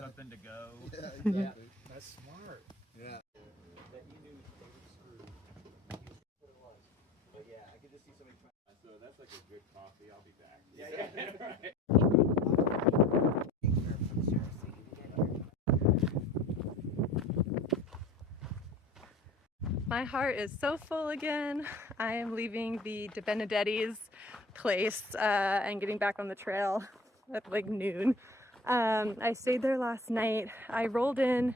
Something to go. Yeah, exactly. Yeah, that's smart. Yeah. That you knew they were screwed. What it was. But yeah, I could just see somebody trying. So that's like a good coffee. I'll be back. Yeah. Right. My heart is so full again. I am leaving the De Benedetti's place and getting back on the trail at like noon. I stayed there last night. I rolled in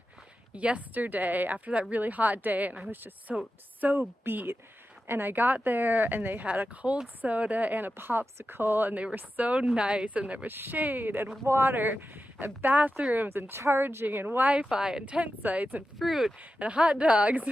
yesterday after that really hot day and I was just so beat. And I got there and they had a cold soda and a popsicle and they were so nice, and there was shade and water and bathrooms and charging and Wi-Fi and tent sites and fruit and hot dogs.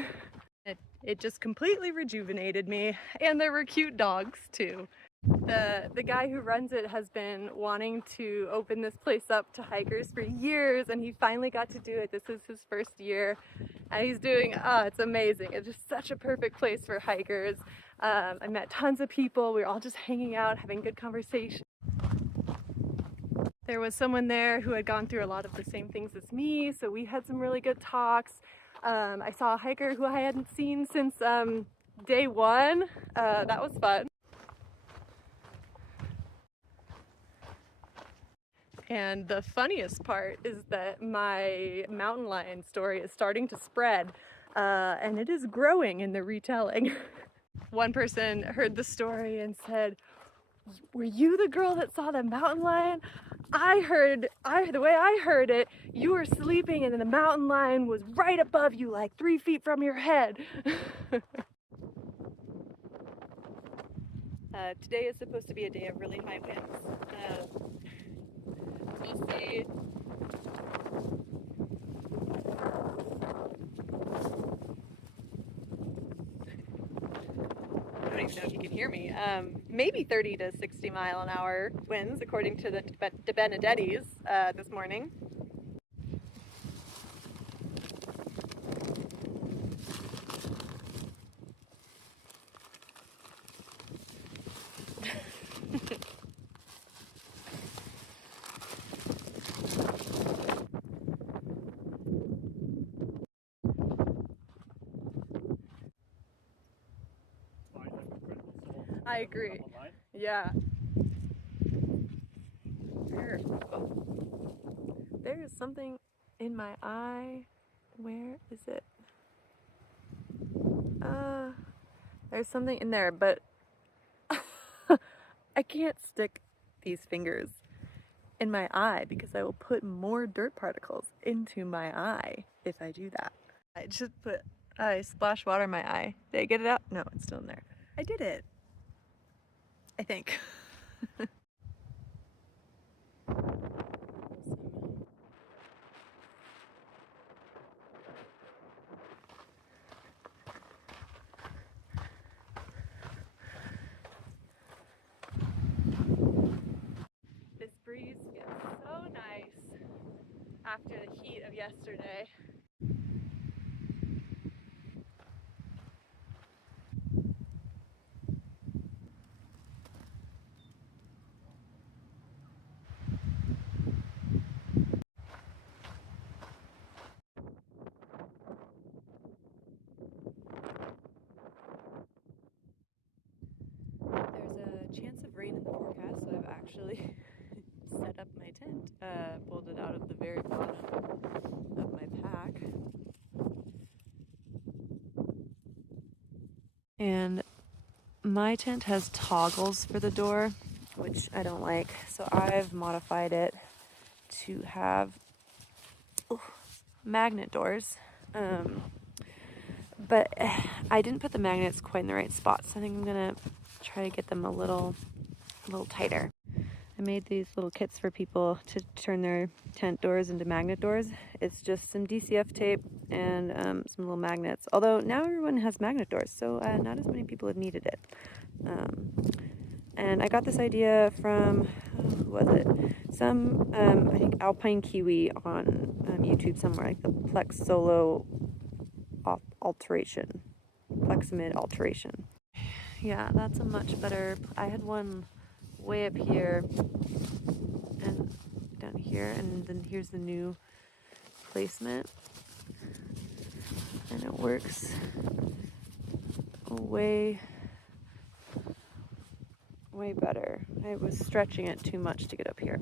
It just completely rejuvenated me, and there were cute dogs too. The guy who runs it has been wanting to open this place up to hikers for years, and he finally got to do it. This is his first year and he's doing, it's amazing. It's just such a perfect place for hikers. I met tons of people. We were all just hanging out, having good conversation. There was someone there who had gone through a lot of the same things as me, so we had some really good talks. I saw a hiker who I hadn't seen since day one. That was fun. And the funniest part is that my mountain lion story is starting to spread, and it is growing in the retelling. One person heard the story and said, "Were you the girl that saw the mountain lion? The way I heard it, you were sleeping and then the mountain lion was right above you, like 3 feet from your head." Today is supposed to be a day of really high winds. We'll see. I don't even know if you can hear me. Maybe 30 to 60 mile an hour winds, according to the De Benedetti's this morning. I agree. Yeah. There is something in my eye. Where is it? There's something in there, but I can't stick these fingers in my eye because I will put more dirt particles into my eye if I do that. I splashed water in my eye. Did I get it out? No, it's still in there. I did it. I think. This breeze feels so nice after the heat of yesterday. There's a chance of rain in the forecast, so I've actually set up my tent, pulled it out of the very bottom of my pack. And my tent has toggles for the door, which I don't like, so I've modified it to have magnet doors. But I didn't put the magnets quite in the right spot, so I think I'm gonna try to get them a little tighter. I made these little kits for people to turn their tent doors into magnet doors. It's just some DCF tape and some little magnets. Although now everyone has magnet doors, so not as many people have needed it. And I got this idea from, who was it? Some, I think Alpine Kiwi on YouTube somewhere, like the Plex Solo Alteration. Plexamid Alteration. Yeah, that's a much better. I had one way up here and down here, and then here's the new placement, and it works way better. I was stretching it too much to get up here.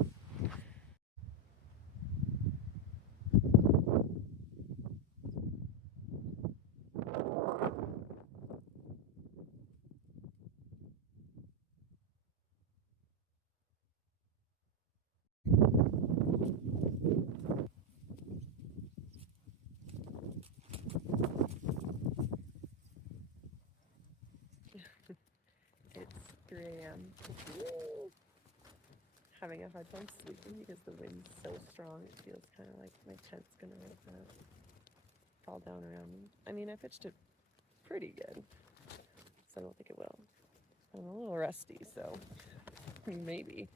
It's 3 a.m. Having a hard time sleeping because the wind's so strong. It feels kind of like my tent's gonna fall down around me. I mean, I pitched it pretty good, so I don't think it will. I'm a little rusty, so maybe.